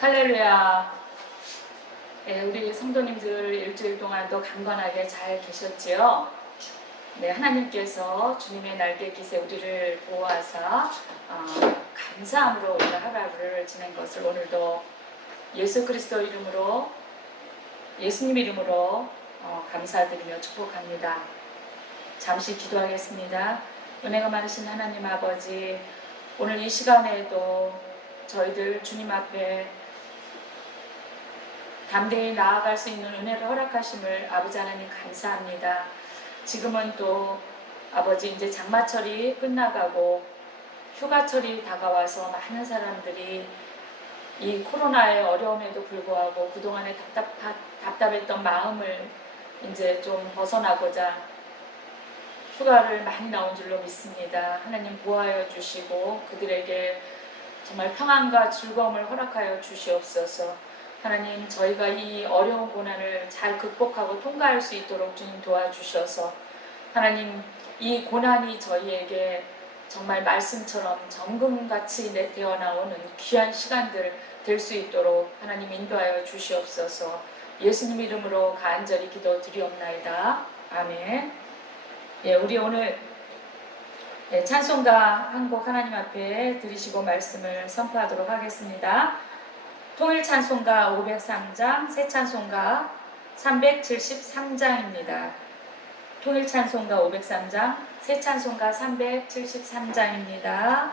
할렐루야. 우리 성도님들 일주일 동안도 강건하게 잘 계셨지요? 네, 하나님께서 주님의 날개 깃에 우리를 보호하사 감사함으로 오늘 하루를 지낸 것을 오늘도 예수 그리스도 이름으로, 예수님 이름으로 감사드리며 축복합니다. 잠시 기도하겠습니다. 은혜가 많으신 하나님 아버지, 오늘 이 시간에도 저희들 주님 앞에 담대히 나아갈 수 있는 은혜를 허락하심을 아버지 하나님 감사합니다. 지금은 또 아버지 이제 장마철이 끝나가고 휴가철이 다가와서 많은 사람들이 이 코로나의 어려움에도 불구하고 그동안에 답답했던 마음을 이제 좀 벗어나고자 휴가를 많이 나온 줄로 믿습니다. 하나님 보호하여 주시고 그들에게 정말 평안과 즐거움을 허락하여 주시옵소서. 하나님, 저희가 이 어려운 고난을 잘 극복하고 통과할 수 있도록 주님 도와주셔서 하나님, 이 고난이 저희에게 정말 말씀처럼 정금같이 되어 나오는 귀한 시간들 될 수 있도록 하나님 인도하여 주시옵소서. 예수님 이름으로 간절히 기도드리옵나이다. 아멘. 우리 오늘 찬송가 한 곡 하나님 앞에 드리시고 말씀을 선포하도록 하겠습니다. 통일 찬송가 503장, 새 찬송가 373장입니다. 통일 찬송가 503장, 새 찬송가 373장입니다.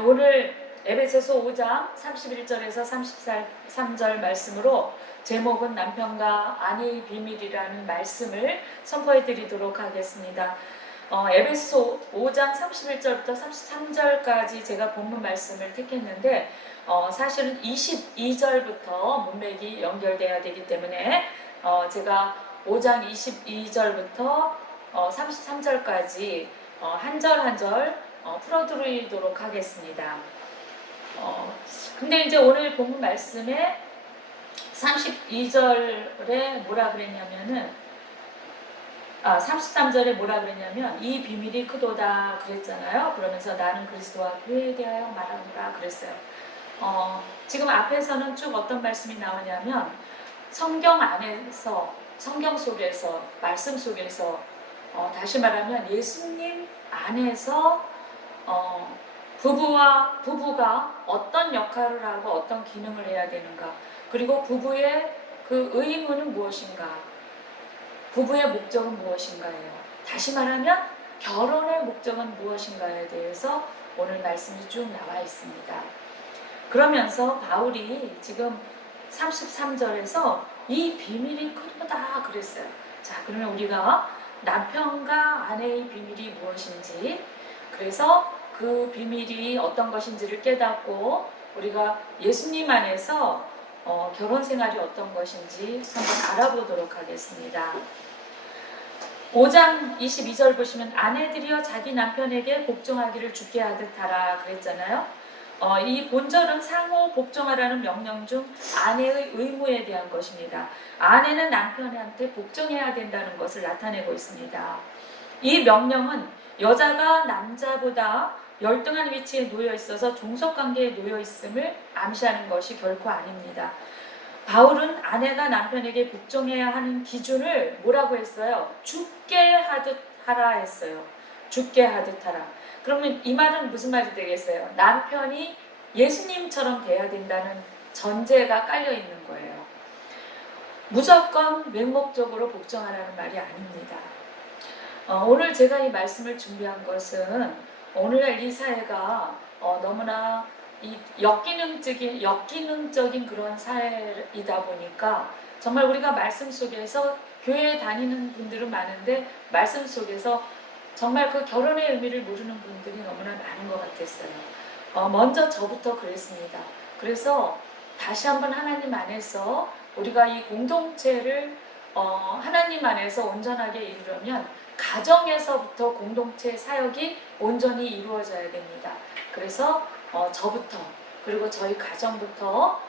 오늘 에베소서 5장 31절에서 33절 말씀으로 제목은 남편과 아내의 비밀이라는 말씀을 선포해 드리도록 하겠습니다. 에베소 5장 31절부터 33절까지 제가 본문 말씀을 택했는데 사실은 22절부터 문맥이 연결돼야 되기 때문에 제가 5장 22절부터 33절까지 한 절 한 절 풀어드리도록 하겠습니다. 근데 이제 오늘 본문 말씀에 32절에 뭐라 그랬냐면은 33절에 뭐라 그랬냐면 이 비밀이 크도다 그랬잖아요. 그러면서 나는 그리스도와 교회에 대하여 말하노라 그랬어요. 지금 앞에서는 쭉 어떤 말씀이 나오냐면 성경 안에서, 성경 속에서, 말씀 속에서, 다시 말하면 예수님 안에서 부부가 어떤 역할을 하고 어떤 기능을 해야 되는가, 그리고 부부의 그 의무는 무엇인가, 부부의 목적은 무엇인가예요. 다시 말하면 결혼의 목적은 무엇인가에 대해서 오늘 말씀이 쭉 나와 있습니다. 그러면서 바울이 지금 33절에서 이 비밀이 크다 그랬어요. 자, 그러면 우리가 남편과 아내의 비밀이 무엇인지, 그래서 그 비밀이 어떤 것인지를 깨닫고 우리가 예수님 안에서 결혼 생활이 어떤 것인지 한번 알아보도록 하겠습니다. 5장 22절 보시면 아내들이여 자기 남편에게 복종하기를 주께 하듯 하라 그랬잖아요. 이 본절은 상호 복종하라는 명령 중 아내의 의무에 대한 것입니다. 아내는 남편한테 복종해야 된다는 것을 나타내고 있습니다. 이 명령은 여자가 남자보다 열등한 위치에 놓여 있어서 종속관계에 놓여 있음을 암시하는 것이 결코 아닙니다. 바울은 아내가 남편에게 복종해야 하는 기준을 뭐라고 했어요? 죽게 하듯 하라 했어요. 죽게 하듯 하라. 그러면 이 말은 무슨 말이 되겠어요? 남편이 예수님처럼 돼야 된다는 전제가 깔려 있는 거예요. 무조건 맹목적으로 복종하라는 말이 아닙니다. 오늘 제가 이 말씀을 준비한 것은 오늘날 이 사회가 너무나 이 역기능적인 그런 사회이다 보니까 정말 우리가 말씀 속에서 교회에 다니는 분들은 많은데 말씀 속에서 정말 그 결혼의 의미를 모르는 분들이 너무나 많은 것 같았어요. 먼저 저부터 그랬습니다. 그래서 다시 한번 하나님 안에서 우리가 이 공동체를 하나님 안에서 온전하게 이루려면 가정에서부터 공동체 사역이 온전히 이루어져야 됩니다. 그래서 저부터, 그리고 저희 가정부터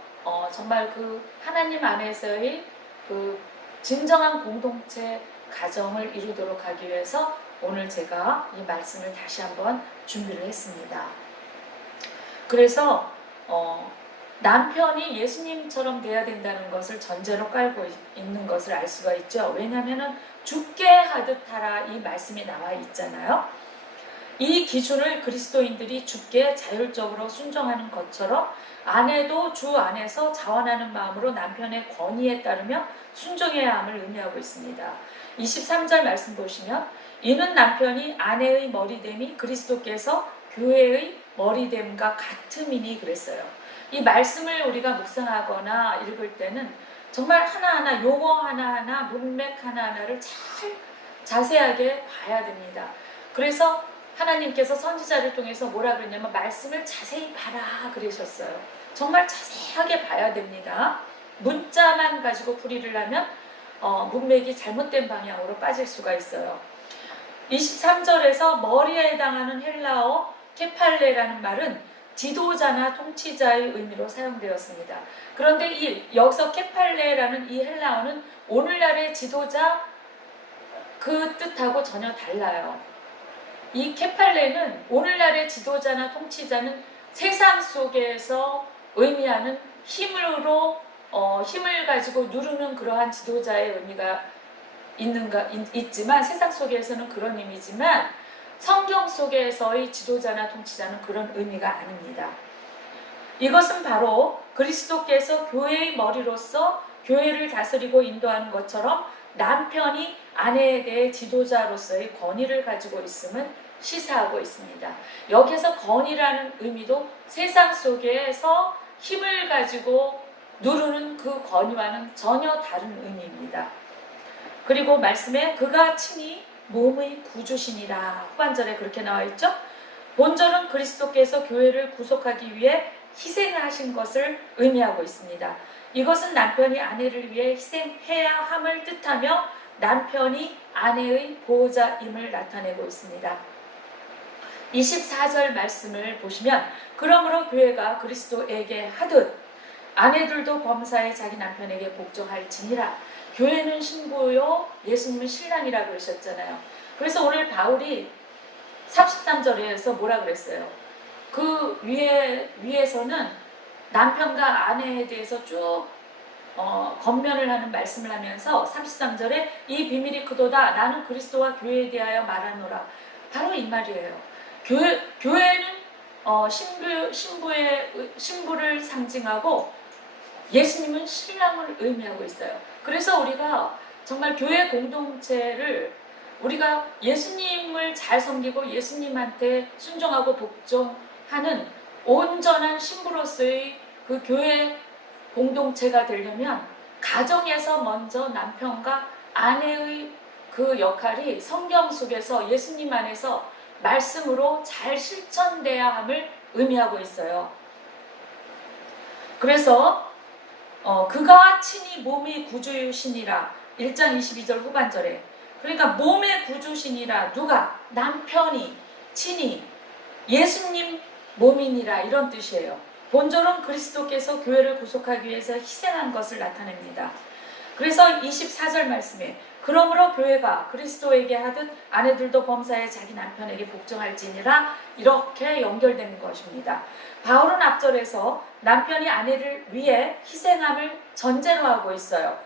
정말 그 하나님 안에서의 그 진정한 공동체 가정을 이루도록 하기 위해서 오늘 제가 이 말씀을 다시 한번 준비를 했습니다. 그래서 남편이 예수님처럼 돼야 된다는 것을 전제로 깔고 있는 것을 알 수가 있죠. 왜냐하면 죽게 하듯 하라 이 말씀이 나와 있잖아요. 이 기준을 그리스도인들이 주께 자율적으로 순종하는 것처럼 아내도 주 안에서 자원하는 마음으로 남편의 권위에 따르며 순종해야 함을 의미하고 있습니다. 23절 말씀 보시면 이는 남편이 아내의 머리됨이 그리스도께서 교회의 머리됨과 같음이니 그랬어요. 이 말씀을 우리가 묵상하거나 읽을 때는 정말 하나하나 용어 하나하나 문맥 하나하나를 잘 자세하게 봐야 됩니다. 그래서 하나님께서 선지자를 통해서 뭐라 그랬냐면 말씀을 자세히 봐라 그러셨어요. 정말 자세하게 봐야 됩니다. 문자만 가지고 풀이를 하면 문맥이 잘못된 방향으로 빠질 수가 있어요. 23절에서 머리에 해당하는 헬라어 케팔레라는 말은 지도자나 통치자의 의미로 사용되었습니다. 그런데 여기서 케팔레라는 이 헬라어는 오늘날의 지도자 그 뜻하고 전혀 달라요. 이 케팔레는 오늘날의 지도자나 통치자는 세상 속에서 의미하는 힘을 가지고 누르는 그러한 지도자의 의미가 있지만 세상 속에서는 그런 의미지만 성경 속에서의 지도자나 통치자는 그런 의미가 아닙니다. 이것은 바로 그리스도께서 교회의 머리로서 교회를 다스리고 인도하는 것처럼 남편이 아내에 대해 지도자로서의 권위를 가지고 있음을 시사하고 있습니다. 여기서 권위라는 의미도 세상 속에서 힘을 가지고 누르는 그 권위와는 전혀 다른 의미입니다. 그리고 말씀에 그가 친히 몸의 구주시니라 후반절에 그렇게 나와 있죠. 본절은 그리스도께서 교회를 구속하기 위해 희생을 하신 것을 의미하고 있습니다. 이것은 남편이 아내를 위해 희생해야 함을 뜻하며 남편이 아내의 보호자임을 나타내고 있습니다. 24절 말씀을 보시면 그러므로 교회가 그리스도에게 하듯 아내들도 범사에 자기 남편에게 복종할지니라. 교회는 신부요 예수님은 신랑이라 그러셨잖아요. 그래서 오늘 바울이 33절에서 뭐라 그랬어요? 그 위에서는 남편과 아내에 대해서 쭉 권면을 하는 말씀을 하면서 33절에 이 비밀이 크도다 나는 그리스도와 교회에 대하여 말하노라. 바로 이 말이에요. 교회는 신부를 상징하고 예수님은 신랑을 의미하고 있어요. 그래서 우리가 정말 교회 공동체를 우리가 예수님을 잘 섬기고 예수님한테 순종하고 복종하는 온전한 신부로서의 그 교회 공동체가 되려면 가정에서 먼저 남편과 아내의 그 역할이 성경 속에서 예수님 안에서 말씀으로 잘 실천돼야 함을 의미하고 있어요. 그래서 그가 친히 몸의 구주이시니라 1장 22절 후반절에 그러니까 몸의 구주시니라 누가? 남편이 친히 예수님 몸이니라 이런 뜻이에요. 본절은 그리스도께서 교회를 구속하기 위해서 희생한 것을 나타냅니다. 그래서 24절 말씀에 그러므로 교회가 그리스도에게 하듯 아내들도 범사에 자기 남편에게 복종할지니라 이렇게 연결된 것입니다. 바울은 앞절에서 남편이 아내를 위해 희생함을 전제로 하고 있어요.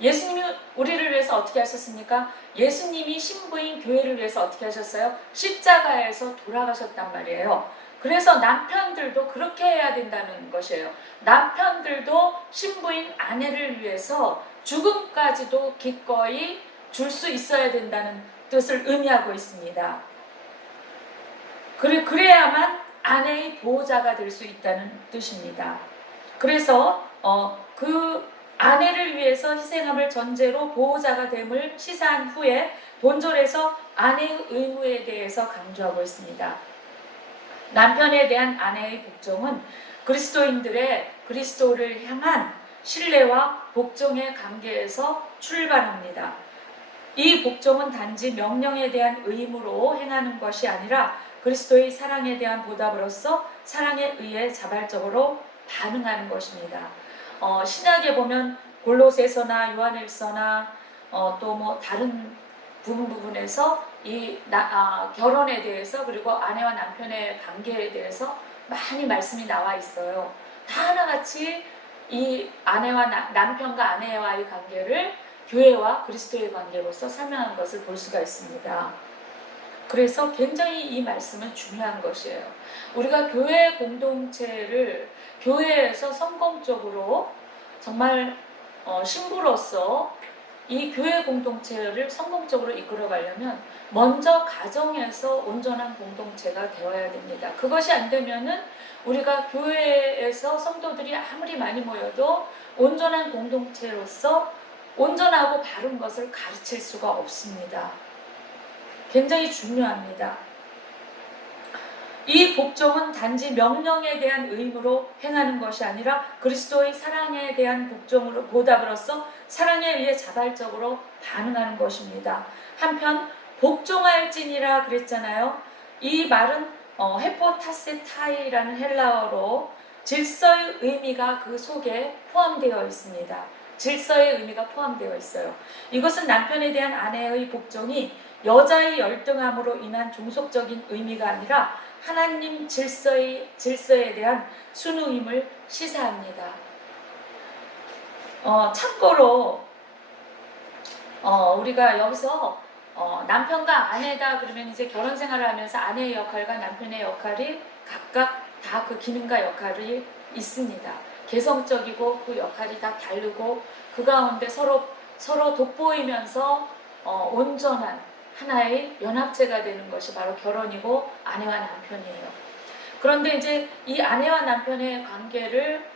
예수님이 우리를 위해서 어떻게 하셨습니까? 예수님이 신부인 교회를 위해서 어떻게 하셨어요? 십자가에서 돌아가셨단 말이에요. 그래서 남편들도 그렇게 해야 된다는 것이에요. 남편들도 신부인 아내를 위해서 죽음까지도 기꺼이 줄 수 있어야 된다는 뜻을 의미하고 있습니다. 그래야만 아내의 보호자가 될 수 있다는 뜻입니다. 그래서 그 아내를 위해서 희생함을 전제로 보호자가 됨을 시사한 후에 본절에서 아내의 의무에 대해서 강조하고 있습니다. 남편에 대한 아내의 복종은 그리스도인들의 그리스도를 향한 신뢰와 복종의 관계에서 출발합니다. 이 복종은 단지 명령에 대한 의무로 행하는 것이 아니라 그리스도의 사랑에 대한 보답으로서 사랑에 의해 자발적으로 반응하는 것입니다. 신약에 보면 골로새서나 요한일서나 또 뭐 다른 부분에서 이 결혼에 대해서 그리고 아내와 남편의 관계에 대해서 많이 말씀이 나와 있어요. 다 하나같이 이 남편과 아내와의 관계를 교회와 그리스도의 관계로서 설명한 것을 볼 수가 있습니다. 그래서 굉장히 이 말씀은 중요한 것이에요. 우리가 교회 공동체를 교회에서 성공적으로 정말 신부로서 이 교회 공동체를 성공적으로 이끌어가려면 먼저 가정에서 온전한 공동체가 되어야 됩니다. 그것이 안 되면은 우리가 교회에서 성도들이 아무리 많이 모여도 온전한 공동체로서 온전하고 바른 것을 가르칠 수가 없습니다. 굉장히 중요합니다. 이 복종은 단지 명령에 대한 의무로 행하는 것이 아니라 그리스도의 사랑에 대한 복종으로 보답으로서 사랑에 의해 자발적으로 반응하는 것입니다. 한편 복종할지니라 그랬잖아요. 이 말은 헤포타세타이라는 헬라어로 질서의 의미가 그 속에 포함되어 있습니다. 질서의 의미가 포함되어 있어요. 이것은 남편에 대한 아내의 복종이 여자의 열등함으로 인한 종속적인 의미가 아니라 하나님 질서에 대한 순응임을 시사합니다. 참고로 우리가 여기서 남편과 아내다 그러면 이제 결혼 생활을 하면서 아내의 역할과 남편의 역할이 각각 다 그 기능과 역할이 있습니다. 개성적이고 그 역할이 다 다르고 그 가운데 서로 돋보이면서 온전한 하나의 연합체가 되는 것이 바로 결혼이고 아내와 남편이에요. 그런데 이제 이 아내와 남편의 관계를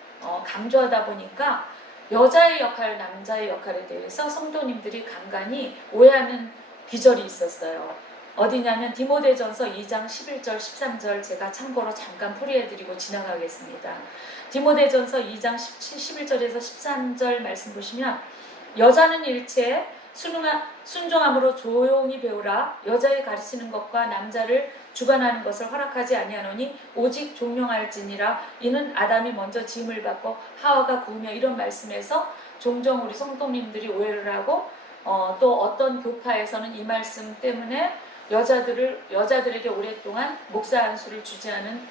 강조하다 보니까 여자의 역할, 남자의 역할에 대해서 성도님들이 간간히 오해하는 기절이 있었어요. 어디냐면 디모데전서 2장 11절 13절 제가 참고로 잠깐 풀이해드리고 지나가겠습니다. 디모데전서 2장 11절에서 13절 말씀 보시면 여자는 일체 순종함으로 조용히 배우라. 여자의 가르치는 것과 남자를 주관하는 것을 허락하지 아니하노니 오직 종용할지니라. 이는 아담이 먼저 지음을 받고 하와가 구우며 이런 말씀에서 종종 우리 성도님들이 오해를 하고 또 어떤 교파에서는 이 말씀 때문에 여자들에게 오랫동안 목사 안수를 주지 않은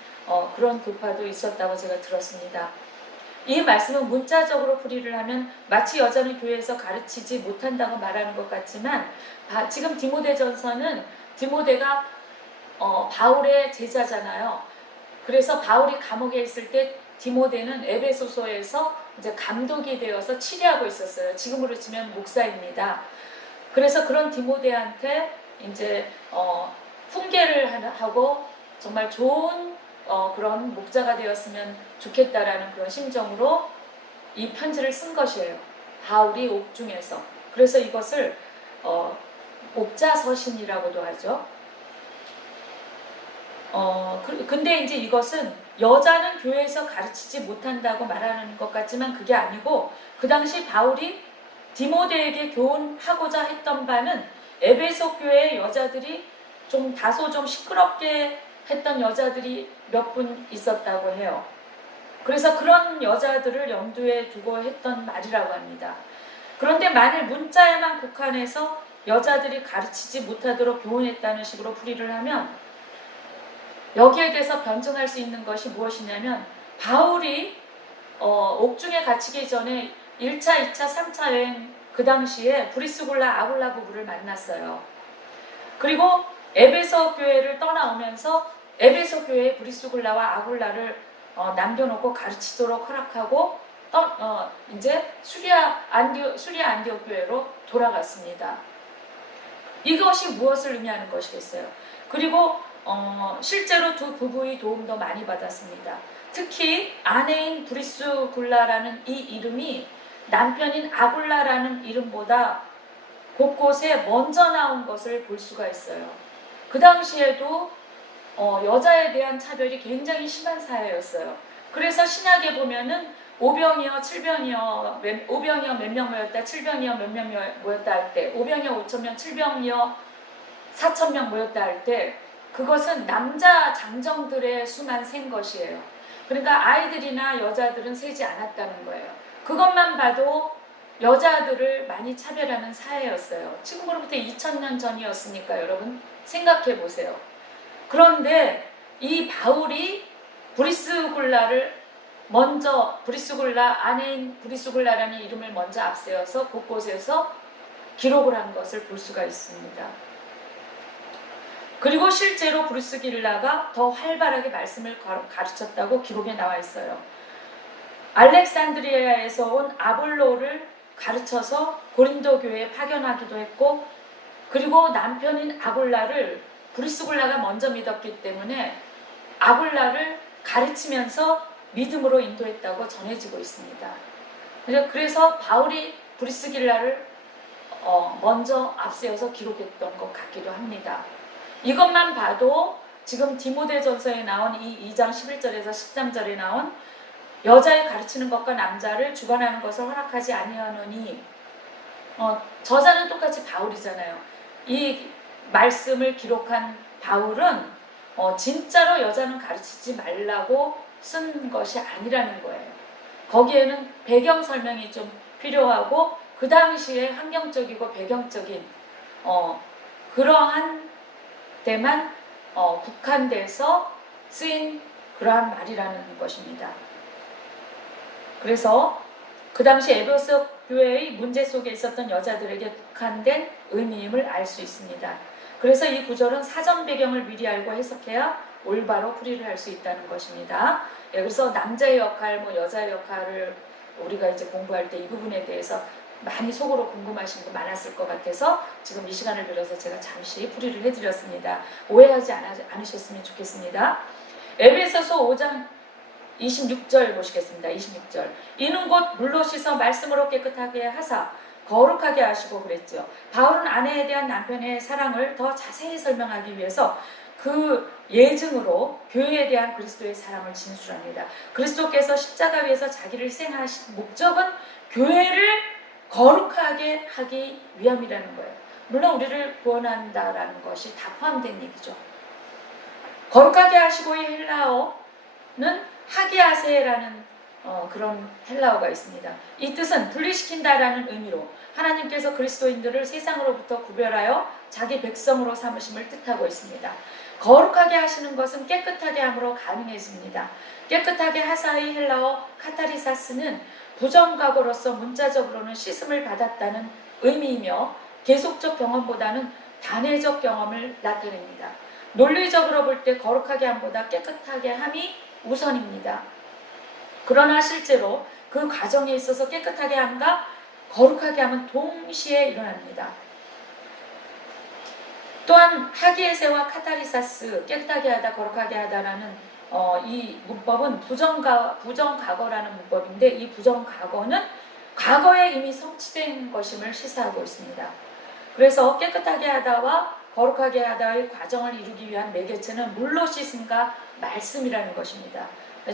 그런 교파도 있었다고 제가 들었습니다. 이 말씀은 문자적으로 풀이를 하면 마치 여자는 교회에서 가르치지 못한다고 말하는 것 같지만, 지금 디모데전서는 디모데가 바울의 제자잖아요. 그래서 바울이 감옥에 있을 때 디모데는 에베소서에서 이제 감독이 되어서 치리하고 있었어요. 지금으로 치면 목사입니다. 그래서 그런 디모데한테 이제 훈계를 하고 정말 좋은 그런 목자가 되었으면 좋겠다라는 그런 심정으로 이 편지를 쓴 것이에요. 바울이 옥중에서. 그래서 이것을 목자서신이라고도 하죠. 근데 이제 이것은 여자는 교회에서 가르치지 못한다고 말하는 것 같지만 그게 아니고, 그 당시 바울이 디모데에게 교훈하고자 했던 바는 에베소 교회의 여자들이 다소 좀 시끄럽게 했던 여자들이 몇 분 있었다고 해요. 그래서 그런 여자들을 염두에 두고 했던 말이라고 합니다. 그런데 만일 문자에만 국한해서 여자들이 가르치지 못하도록 교훈했다는 식으로 풀이를 하면, 여기에 대해서 변증할 수 있는 것이 무엇이냐면, 바울이 옥중에 갇히기 전에 1차, 2차, 3차 여행, 그 당시에 브리스굴라 아굴라 부부를 만났어요. 그리고 에베소 교회를 떠나오면서 에베소 교회의 브리스굴라와 아굴라를 남겨놓고 가르치도록 허락하고 이제 수리아 안디옥 교회로 돌아갔습니다. 이것이 무엇을 의미하는 것이겠어요? 그리고 실제로 두 부부의 도움도 많이 받았습니다. 특히 아내인 브리스굴라라는 이 이름이 남편인 아굴라라는 이름보다 곳곳에 먼저 나온 것을 볼 수가 있어요. 그 당시에도 여자에 대한 차별이 굉장히 심한 사회였어요. 그래서 신약에 보면은 오병이어 7병이어 5병이어 몇 명 모였다, 7병이어 몇 명 모였다 할 때, 5병이어 5,000명, 7병이어 4,000명 모였다 할 때, 그것은 남자 장정들의 수만 센 것이에요. 그러니까 아이들이나 여자들은 세지 않았다는 거예요. 그것만 봐도 여자들을 많이 차별하는 사회였어요. 지금으로부터 2000년 전이었으니까 여러분 생각해 보세요. 그런데 이 바울이 브리스굴라를 먼저, 브리스굴라, 아내인 브리스굴라라는 이름을 먼저 앞세워서 곳곳에서 기록을 한 것을 볼 수가 있습니다. 그리고 실제로 브리스길라가 더 활발하게 말씀을 가르쳤다고 기록에 나와 있어요. 알렉산드리아에서 온 아볼로를 가르쳐서 고린도 교회에 파견하기도 했고, 그리고 남편인 아굴라를 브리스굴라가 먼저 믿었기 때문에 아굴라를 가르치면서 믿음으로 인도했다고 전해지고 있습니다. 그래서 바울이 브리스길라를 먼저 앞세워서 기록했던 것 같기도 합니다. 이것만 봐도 지금 디모데전서에 나온 이 2장 11절에서 13절에 나온 여자의 가르치는 것과 남자를 주관하는 것을 허락하지 아니하노니, 저자는 똑같이 바울이잖아요. 이 말씀을 기록한 바울은 진짜로 여자는 가르치지 말라고 쓴 것이 아니라는 거예요. 거기에는 배경 설명이 좀 필요하고 그 당시에 환경적이고 배경적인 그러한 데만 국한돼서 쓰인 그러한 말이라는 것입니다. 그래서 그 당시 에베소 교회의 문제 속에 있었던 여자들에게 국한된 의미임을 알 수 있습니다. 그래서 이 구절은 사전 배경을 미리 알고 해석해야 올바로 풀이를 할 수 있다는 것입니다. 그래서 남자의 역할, 여자의 역할을 우리가 이제 공부할 때 이 부분에 대해서 많이 속으로 궁금하신 분 많았을 것 같아서 지금 이 시간을 빌어서 제가 잠시 풀이를 해드렸습니다. 오해하지 않으셨으면 좋겠습니다. 에베소서 5장 26절 보시겠습니다. 26절. 이는 곧 물로 씻어 말씀으로 깨끗하게 하사 거룩하게 하시고 그랬죠. 바울은 아내에 대한 남편의 사랑을 더 자세히 설명하기 위해서 그 예증으로 교회에 대한 그리스도의 사랑을 진술합니다. 그리스도께서 십자가 위에서 자기를 희생하신 목적은 교회를 거룩하게 하기 위함이라는 거예요. 물론 우리를 구원한다라는 것이 다 포함된 얘기죠. 거룩하게 하시고의 헬라어는 하게하세라는 그런 헬라어가 있습니다. 이 뜻은 분리시킨다라는 의미로 하나님께서 그리스도인들을 세상으로부터 구별하여 자기 백성으로 삼으심을 뜻하고 있습니다. 거룩하게 하시는 것은 깨끗하게 함으로 가능해집니다. 깨끗하게 하사의 헬라어 카타리사스는 부정각오로서 문자적으로는 씻음을 받았다는 의미이며 계속적 경험보다는 단회적 경험을 나타냅니다. 논리적으로 볼 때 거룩하게 함보다 깨끗하게 함이 우선입니다. 그러나 실제로 그 과정에 있어서 깨끗하게 함과 거룩하게 함은 동시에 일어납니다. 또한 하기에세와 카타리사스, 깨끗하게 하다, 거룩하게 하다라는 이 문법은 부정과거라는 문법인데, 이 부정과거는 과거에 이미 성취된 것임을 시사하고 있습니다. 그래서 깨끗하게 하다와 거룩하게 하다의 과정을 이루기 위한 매개체는 물로 씻음과 말씀이라는 것입니다.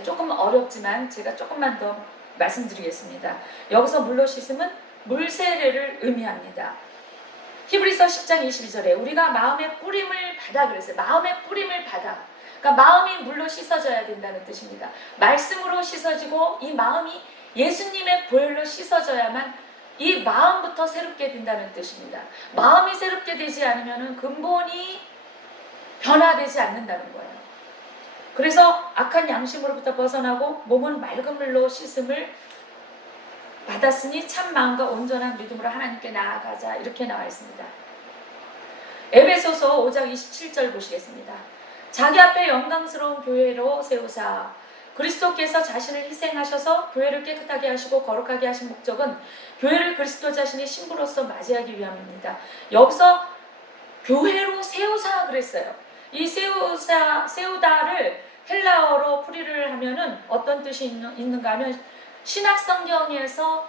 조금 어렵지만 제가 조금만 더 말씀드리겠습니다. 여기서 물로 씻음은 물세례를 의미합니다. 히브리서 10장 22절에 우리가 마음의 뿌림을 받아 그랬어요. 마음의 뿌림을 받아. 그러니까 마음이 물로 씻어져야 된다는 뜻입니다. 말씀으로 씻어지고 이 마음이 예수님의 보혈로 씻어져야만 이 마음부터 새롭게 된다는 뜻입니다. 마음이 새롭게 되지 않으면 근본이 변화되지 않는다는 거예요. 그래서 악한 양심으로부터 벗어나고 몸은 맑은 물로 씻음을 받았으니 참 마음과 온전한 믿음으로 하나님께 나아가자, 이렇게 나와 있습니다. 에베소서 5장 27절 보시겠습니다. 자기 앞에 영광스러운 교회로 세우사 그리스도께서 자신을 희생하셔서 교회를 깨끗하게 하시고 거룩하게 하신 목적은 교회를 그리스도 자신의 신부로서 맞이하기 위함입니다. 여기서 교회로 세우사 그랬어요. 이 세우다를 헬라어로 풀이를 하면은 어떤 뜻이 있는가 하면 신약 성경에서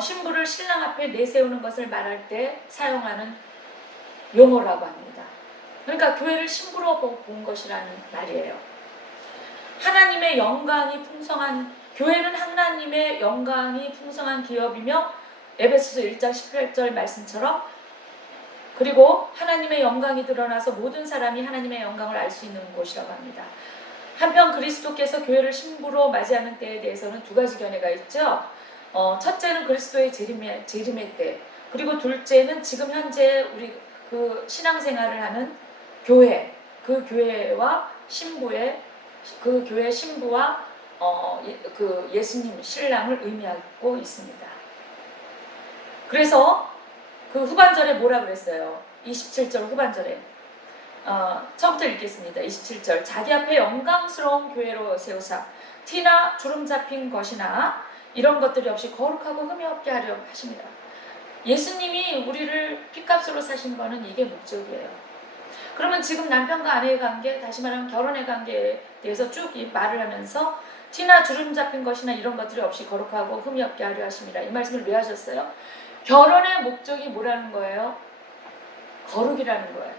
신부를 신랑 앞에 내세우는 것을 말할 때 사용하는 용어라고 합니다. 그러니까 교회를 신부로 본 것이라는 말이에요. 하나님의 영광이 풍성한 교회는 하나님의 영광이 풍성한 기업이며 에베소서 1장 18절 말씀처럼, 그리고 하나님의 영광이 드러나서 모든 사람이 하나님의 영광을 알 수 있는 곳이라고 합니다. 한편 그리스도께서 교회를 신부로 맞이하는 때에 대해서는 두 가지 견해가 있죠. 첫째는 그리스도의 재림의 때, 그리고 둘째는 지금 현재 우리 그 신앙생활을 하는 교회, 그 교회와 신부의 그 교회 신부와 그 예수님 신랑을 의미하고 있습니다. 그래서 그 후반절에 뭐라 그랬어요? 27절 후반절에 처음부터 읽겠습니다. 27절 자기 앞에 영광스러운 교회로 세우사 티나 주름 잡힌 것이나 이런 것들이 없이 거룩하고 흠이 없게 하려 하십니다. 예수님이 우리를 핏값으로 사신 거는 이게 목적이에요. 그러면 지금 남편과 아내의 관계, 다시 말하면 결혼의 관계에 대해서 쭉 말을 하면서 티나 주름 잡힌 것이나 이런 것들이 없이 거룩하고 흠이 없게 하려 하십니다. 이 말씀을 왜 하셨어요? 결혼의 목적이 뭐라는 거예요? 거룩이라는 거예요.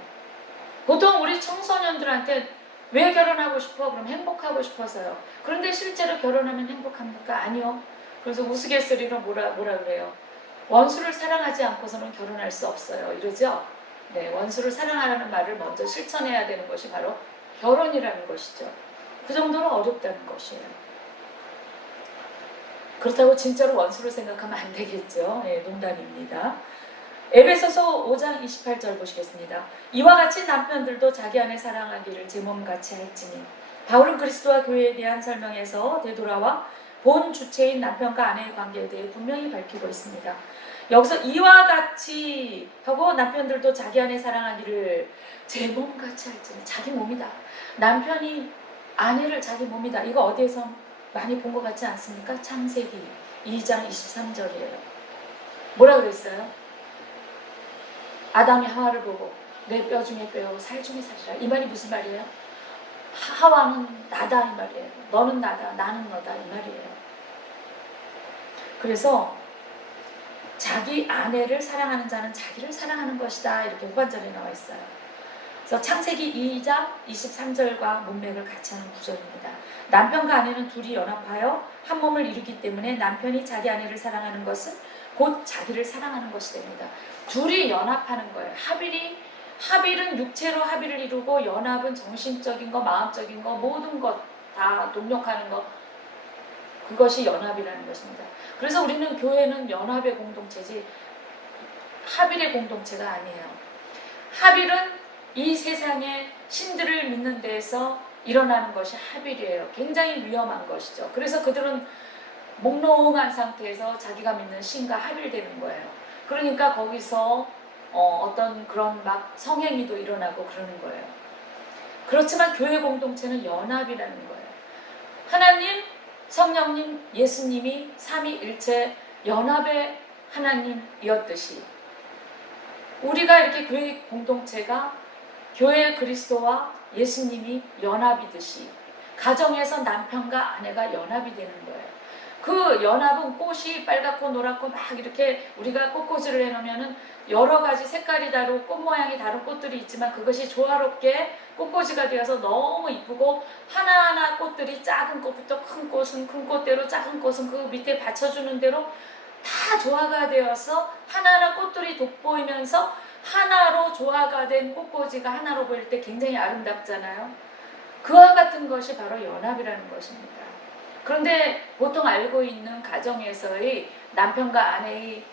보통 우리 청소년들한테 왜 결혼하고 싶어? 그럼 행복하고 싶어서요. 그런데 실제로 결혼하면 행복합니까? 아니요. 그래서 우스갯소리로 뭐라 그래요? 원수를 사랑하지 않고서는 결혼할 수 없어요. 이러죠? 네, 원수를 사랑하라는 말을 먼저 실천해야 되는 것이 바로 결혼이라는 것이죠. 그 정도로 어렵다는 것이에요. 그렇다고 진짜로 원수를 생각하면 안 되겠죠. 네, 농담입니다. 에베소서 5장 28절 보시겠습니다. 이와 같이 남편들도 자기 아내 사랑하기를 제 몸같이 할지니. 바울은 그리스도와 교회에 대한 설명에서 되돌아와 본 주체인 남편과 아내의 관계에 대해 분명히 밝히고 있습니다. 여기서 이와 같이 하고 남편들도 자기 아내 사랑하기를 제 몸같이 할지니. 자기 몸이다. 남편이 아내를 자기 몸이다. 이거 어디에서 많이 본 것 같지 않습니까? 창세기 2장 23절이에요. 뭐라 그랬어요? 아담이 하와를 보고 내 뼈 중에 뼈요 살 중에 살이라. 이 말이 무슨 말이에요? 하와는 나다 이 말이에요. 너는 나다, 나는 너다 이 말이에요. 그래서 자기 아내를 사랑하는 자는 자기를 사랑하는 것이다, 이렇게 후반절에 나와 있어요. 그래서 창세기 2장 23절과 문맥을 같이 하는 구절입니다. 남편과 아내는 둘이 연합하여 한 몸을 이루기 때문에 남편이 자기 아내를 사랑하는 것은 곧 자기를 사랑하는 것이 됩니다. 둘이 연합하는 거예요. 합일은 육체로 합의를 이루고, 연합은 정신적인 거, 마음적인 거, 모든 것 다 동력하는 것, 그것이 연합이라는 것입니다. 그래서 우리는 교회는 연합의 공동체지 합일의 공동체가 아니에요. 합일은 이 세상에 신들을 믿는 데에서 일어나는 것이 합일이에요. 굉장히 위험한 것이죠. 그래서 그들은 몽롱한 상태에서 자기가 믿는 신과 합일되는 거예요. 그러니까 거기서 어떤 그런 막 성행위도 일어나고 그러는 거예요. 그렇지만 교회 공동체는 연합이라는 거예요. 하나님, 성령님, 예수님이 삼위일체 연합의 하나님이었듯이 우리가 이렇게 교회 공동체가 교회 그리스도와 예수님이 연합이듯이 가정에서 남편과 아내가 연합이 되는 거예요. 그 연합은 꽃이 빨갛고 노랗고 막 이렇게 우리가 꽃꽂이를 해놓으면은 여러 가지 색깔이 다르고 꽃 모양이 다른 꽃들이 있지만 그것이 조화롭게 꽃꽂이가 되어서 너무 이쁘고 하나하나 꽃들이 작은 꽃부터 큰 꽃은 큰 꽃대로 작은 꽃은 그 밑에 받쳐주는 대로 다 조화가 되어서 하나하나 꽃들이 돋보이면서 하나로 조화가 된 꽃꽂이가 하나로 보일 때 굉장히 아름답잖아요. 그와 같은 것이 바로 연합이라는 것입니다. 그런데 보통 알고 있는 가정에서의 남편과 아내의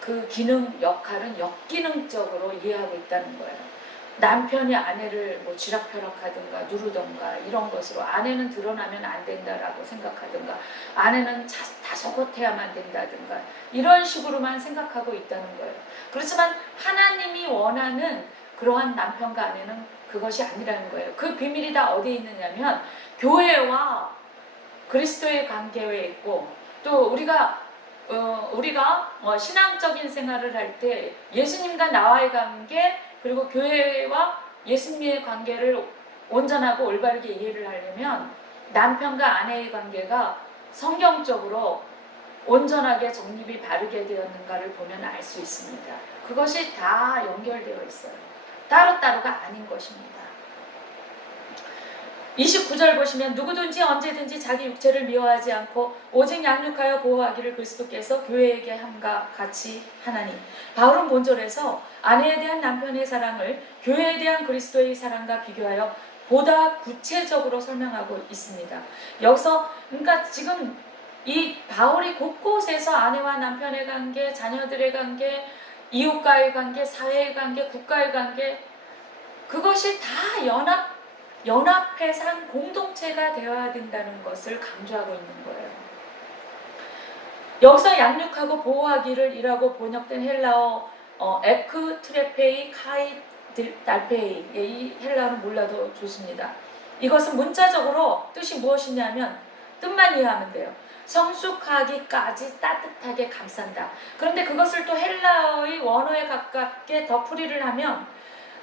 그 기능 역할은 역기능적으로 이해하고 있다는 거예요. 남편이 아내를 뭐 쥐락펴락하든가 누르던가 이런 것으로 아내는 드러나면 안 된다라고 생각하든가 아내는 다소곳해야만 된다든가 이런 식으로만 생각하고 있다는 거예요. 그렇지만 하나님이 원하는 그러한 남편과 아내는 그것이 아니라는 거예요. 그 비밀이 다 어디에 있느냐면 교회와 그리스도의 관계에 있고 또 우리가 신앙적인 생활을 할 때 예수님과 나와의 관계 그리고 교회와 예수님의 관계를 온전하고 올바르게 이해를 하려면 남편과 아내의 관계가 성경적으로 온전하게 정립이 바르게 되었는가를 보면 알 수 있습니다. 그것이 다 연결되어 있어요. 따로따로가 아닌 것입니다. 29절 보시면 누구든지 언제든지 자기 육체를 미워하지 않고 오직 양육하여 보호하기를 그리스도께서 교회에게 함과 같이 하나니. 바울은 본절에서 아내에 대한 남편의 사랑을 교회에 대한 그리스도의 사랑과 비교하여 보다 구체적으로 설명하고 있습니다. 여기서 그러니까 지금 이 바울이 곳곳에서 아내와 남편의 관계, 자녀들의 관계, 이웃과의 관계, 사회의 관계, 국가의 관계 그것이 다 연합해서 한 공동체가 되어야 된다는 것을 강조하고 있는 거예요. 여기서 양육하고 보호하기를 이라고 번역된 헬라어 에크트레페이 카이 달페이 이 헬라어는 몰라도 좋습니다. 이것은 문자적으로 뜻이 무엇이냐면 뜻만 이해하면 돼요. 성숙하기까지 따뜻하게 감싼다. 그런데 그것을 또 헬라어의 원어에 가깝게 더 풀이를 하면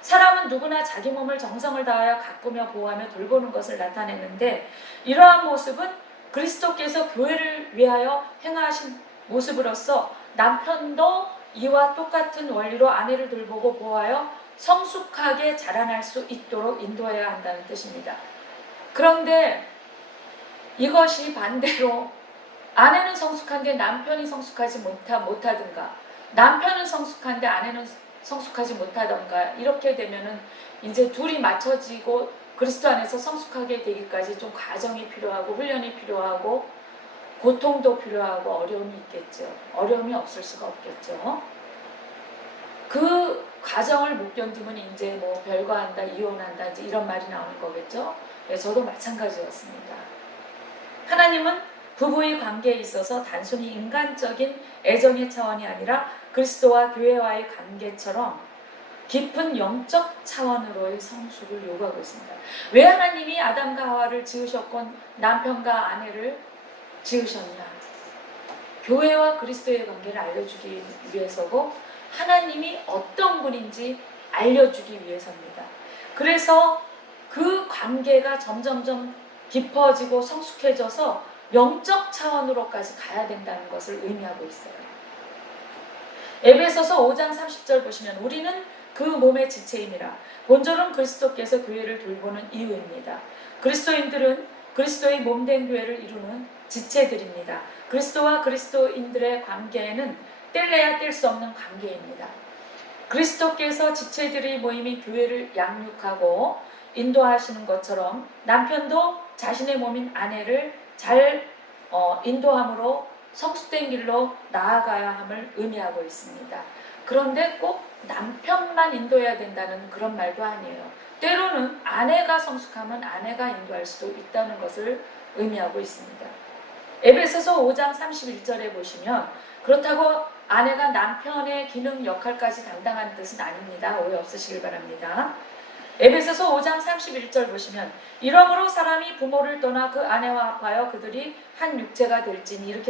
사람은 누구나 자기 몸을 정성을 다하여 가꾸며 보호하며 돌보는 것을 나타내는데 이러한 모습은 그리스도께서 교회를 위하여 행하신 모습으로서 남편도 이와 똑같은 원리로 아내를 돌보고 보호하여 성숙하게 자라날 수 있도록 인도해야 한다는 뜻입니다. 그런데 이것이 반대로 아내는 성숙한데 남편이 성숙하지 못하든가 남편은 성숙한데 아내는 성숙하지 못하던가 이렇게 되면은 이제 둘이 맞춰지고 그리스도 안에서 성숙하게 되기까지 좀 과정이 필요하고 훈련이 필요하고 고통도 필요하고 어려움이 있겠죠. 어려움이 없을 수가 없겠죠. 그 과정을 못 견디면 이제 뭐 별거한다, 이혼한다 이제 이런 말이 나오는 거겠죠. 네, 저도 마찬가지였습니다. 하나님은 부부의 관계에 있어서 단순히 인간적인 애정의 차원이 아니라 그리스도와 교회와의 관계처럼 깊은 영적 차원으로의 성숙을 요구하고 있습니다. 왜 하나님이 아담과 하와를 지으셨건 남편과 아내를 지으셨나? 교회와 그리스도의 관계를 알려주기 위해서고 하나님이 어떤 분인지 알려주기 위해서입니다. 그래서 그 관계가 점점점 깊어지고 성숙해져서 영적 차원으로까지 가야 된다는 것을 의미하고 있어요. 에베소서 5장 30절 보시면 우리는 그 몸의 지체임이라 본절은 그리스도께서 교회를 돌보는 이유입니다. 그리스도인들은 그리스도의 몸된 교회를 이루는 지체들입니다. 그리스도와 그리스도인들의 관계는 뗄래야 뗄 수 없는 관계입니다. 그리스도께서 지체들의 모임인 교회를 양육하고 인도하시는 것처럼 남편도 자신의 몸인 아내를 잘 인도함으로 성숙된 길로 나아가야 함을 의미하고 있습니다. 그런데 꼭 남편만 인도해야 된다는 그런 말도 아니에요. 때로는 아내가 성숙하면 아내가 인도할 수도 있다는 것을 의미하고 있습니다. 에베소서 5장 31절에 보시면 그렇다고 아내가 남편의 기능 역할까지 담당하는 뜻은 아닙니다. 오해 없으시길 바랍니다. 에베소서 5장 31절 보시면 이러므로 사람이 부모를 떠나 그 아내와 합하여 그들이 한 육체가 될지니 이렇게